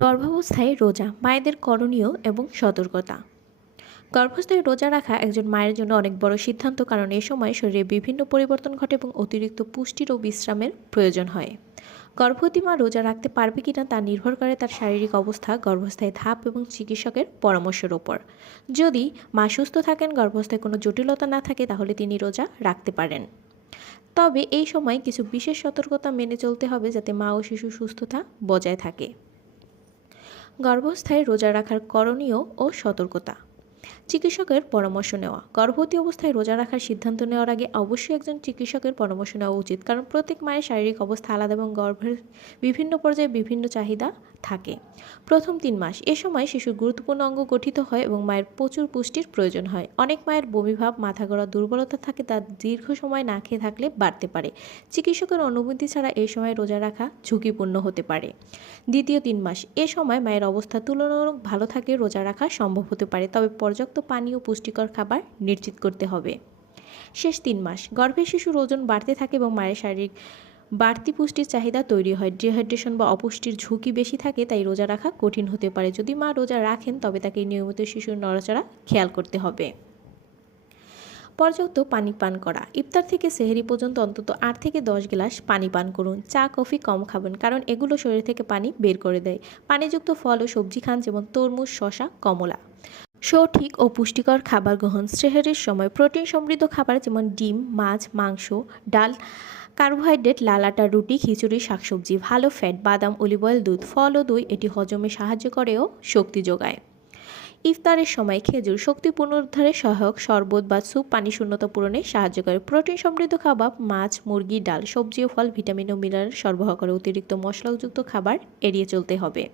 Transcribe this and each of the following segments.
গর্ভাবস্থায় রোজা, মায়েদের করণীয় এবং সতর্কতা। গর্ভস্থায় রোজা রাখা একজন মায়ের জন্য অনেক বড় সিদ্ধান্ত কারণ এ সময় শরীরে বিভিন্ন পরিবর্তন ঘটে এবং অতিরিক্ত পুষ্টির ও বিশ্রামের প্রয়োজন হয়। গর্ভবতী মা রোজা রাখতে পারবে কিনা তা নির্ভর করে তার শারীরিক অবস্থা গর্ভস্থায় ধাপ এবং চিকিৎসকের পরামর্শের ওপর। যদি মা সুস্থ থাকেন গর্ভস্থায় কোনো জটিলতা না থাকে, তাহলে তিনি রোজা রাখতে পারেন। তবে এই সময় কিছু বিশেষ সতর্কতা মেনে চলতে হবে যাতে মা ও শিশু সুস্থতা বজায় থাকে। গর্ভাবস্থায় রোজা রাখার করণীয় ও সতর্কতা। চিকিৎসকের পরামর্শ নেওয়া। গর্ভবতী অবস্থায় রোজা রাখার সিদ্ধান্ত নেওয়ার আগে অবশ্যই একজন চিকিৎসকের পরামর্শ নেওয়া উচিত, কারণ প্রত্যেক মায়ের শারীরিক অবস্থা আলাদা এবং গর্ভের বিভিন্ন পর্যায়ে বিভিন্ন চাহিদা থাকে। প্রথম তিন মাস, এ সময় শিশুর গুরুত্বপূর্ণ অঙ্গ গঠিত হয় এবং মায়ের প্রচুর পুষ্টির প্রয়োজন হয়। অনেক মায়ের বমিভাব মাথা গড়া দুর্বলতা থাকে তা দীর্ঘ সময় না খেয়ে থাকলে বাড়তে পারে। চিকিৎসকের অনুমতি ছাড়া এই সময় রোজা রাখা ঝুঁকিপূর্ণ হতে পারে। দ্বিতীয় তিন মাস, এ সময় মায়ের অবস্থা তুলনামূলক ভালো থাকে রোজা রাখা সম্ভব হতে পারে, তবে পর্যাপ্ত পানি ও পুষ্টিকর খাবার নিশ্চিত করতে হবে। শেষ তিন মাস গর্ভের শিশুর ওজন বাড়তে থাকে এবং মায়ের শারীরিক বাড়তি পুষ্টির চাহিদা তৈরি হয়। ডিহাইড্রেশন বা অপুষ্টির ঝুঁকি বেশি থাকে, তাই রোজা রাখা কঠিন হতে পারে। যদি মা রোজা রাখেন, তবে তাকে নিয়মিত শিশুর নড়াচড়া খেয়াল করতে হবে। পর্যাপ্ত পানি পান করা। ইফতার থেকে সেহেরি পর্যন্ত অন্তত আট থেকে দশ গ্লাস পানি পান করুন। চা, কফি কম খাবেন, কারণ এগুলো শরীর থেকে পানি বের করে দেয়। পানিযুক্ত ফল ও সবজি খান, যেমন তরমুজ শশা কমলা। সঠিক ও পুষ্টিকর খাবার গ্রহণ সেহেরির সময় প্রোটিন সমৃদ্ধ খাবার যেমন ডিম, মাছ, মাংস, ডাল, কার্বোহাইড্রেট, লাল আটা, রুটি, খিচুড়ি, শাকসবজি, ভালো ফ্যাট, বাদাম, অলিভ অয়েল, দুধ, ফল ও দই এটি হজমে সাহায্য করে ও শক্তি যোগায়। ইফতারের সময় খেজুর শক্তি পুনরুদ্ধারে সহায়ক শরবত বা স্যুপ পানি শূন্যতা পূরণে সাহায্য করে। প্রোটিন সমৃদ্ধ খাবার, মাছ, মুরগি, ডাল, সবজি ও ফল, ভিটামিন ও মিনারেল সরবরাহ করে অতিরিক্ত মশলাযুক্ত খাবার এড়িয়ে চলতে হবে।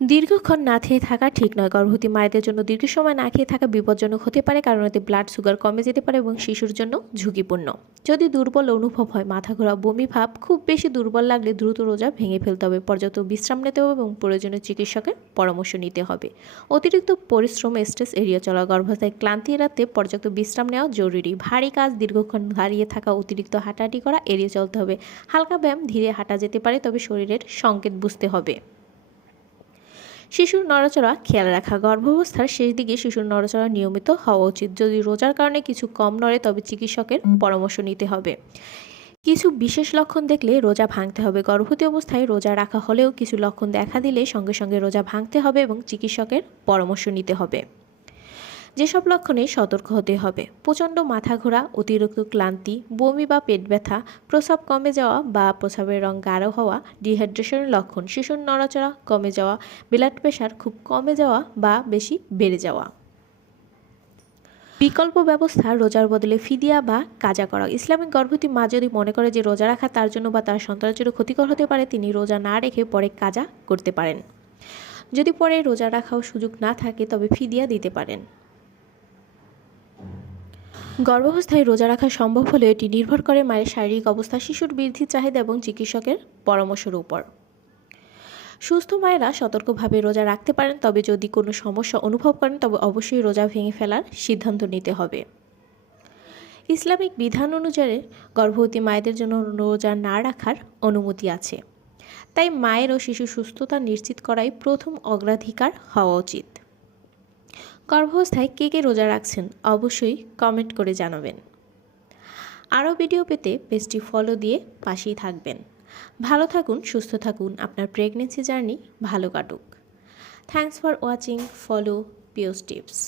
দীর্ঘক্ষণ না খেয়ে থাকা ঠিক নয়। গর্ভবতী মায়েদের জন্য দীর্ঘ সময় না খেয়ে থাকা বিপজ্জনক হতে পারে, কারণ এতে ব্লাড সুগার কমে যেতে পারে এবং শিশুর জন্য ঝুঁকিপূর্ণ। যদি দুর্বল অনুভব হয়, মাথা ঘোরা, বমি ভাব খুব বেশি দুর্বল লাগলে দ্রুত রোজা ভেঙে ফেলতে হবে। পর্যাপ্ত বিশ্রাম নিতে হবে এবং প্রয়োজনীয় চিকিৎসকের পরামর্শ নিতে হবে। অতিরিক্ত পরিশ্রম স্ট্রেস এড়িয়ে চলা গর্ভস্থায় ক্লান্তি এড়াতে পর্যাপ্ত বিশ্রাম নেওয়া জরুরি। ভারী কাজ, দীর্ঘক্ষণ দাঁড়িয়ে থাকা, অতিরিক্ত হাঁটাহাঁটি করা এড়িয়ে চলতে হবে। হালকা ব্যায়াম ধীরে হাঁটা যেতে পারে, তবে শরীরের সংকেত বুঝতে হবে। শিশুর নড়াচড়া খেয়াল রাখা। গর্ভাবস্থার শেষ দিকে শিশুর নড়াচড়া নিয়মিত হওয়া উচিত। যদি রোজার কারণে কিছু কম নড়ে, তবে চিকিৎসকের পরামর্শ নিতে হবে। কিছু বিশেষ লক্ষণ দেখলে রোজা ভাঙতে হবে। গর্ভবতী অবস্থায় রোজা রাখা হলেও কিছু লক্ষণ দেখা দিলে সঙ্গে সঙ্গে রোজা ভাঙতে হবে এবং চিকিৎসকের পরামর্শ নিতে হবে। যেসব লক্ষণে সতর্ক হতে হবে। প্রচণ্ড মাথা ঘোরা অতিরিক্ত ক্লান্তি, বমি বা পেট ব্যথা, প্রস্রাব কমে যাওয়া বা প্রস্রাবের রং গাঢ় হওয়া ডিহাইড্রেশনের লক্ষণ, শিশুর নড়াচড়া কমে যাওয়া ব্লাড প্রেশার খুব কমে যাওয়া বা বেশি বেড়ে যাওয়া। বিকল্প ব্যবস্থা রোজার বদলে ফিদিয়া বা কাজা করা। ইসলামিক গর্ভবতী মা যদি মনে করে যে রোজা রাখা তার জন্য বা তার সন্তানের জন্য ক্ষতিকর হতে পারে, তিনি রোজা না রেখে পরে কাজা করতে পারেন। যদি পরে রোজা রাখাও সুযোগ না থাকে, তবে ফিদিয়া দিতে পারেন। গর্ভাবস্থায় রোজা রাখা সম্ভব হলে এটি নির্ভর করে মায়ের শারীরিক অবস্থা, শিশুর বৃদ্ধির চাহিদা এবং চিকিৎসকের পরামর্শের উপর। সুস্থ মায়েরা সতর্কভাবে রোজা রাখতে পারেন, তবে যদি কোনো সমস্যা অনুভব করেন, তবে অবশ্যই রোজা ভেঙে ফেলার সিদ্ধান্ত নিতে হবে। ইসলামিক বিধান অনুযায়ী গর্ভবতী মায়েদের জন্য রোজা না রাখার অনুমতি আছে। তাই মায়ের ও শিশু সুস্থতা নিশ্চিত করাই প্রথম অগ্রাধিকার হওয়া উচিত। গর্ভাবস্থায় কে কে রোজা রাখছেন অবশ্যই কমেন্ট করে জানাবেন। আরও ভিডিও পেতে পেজটি ফলো দিয়ে পাশেই থাকবেন। ভালো থাকুন, সুস্থ থাকুন, আপনার প্রেগনেন্সি জার্নি ভালো কাটুক। থ্যাংকস ফর ওয়াচিং ফলো পিওস টিপস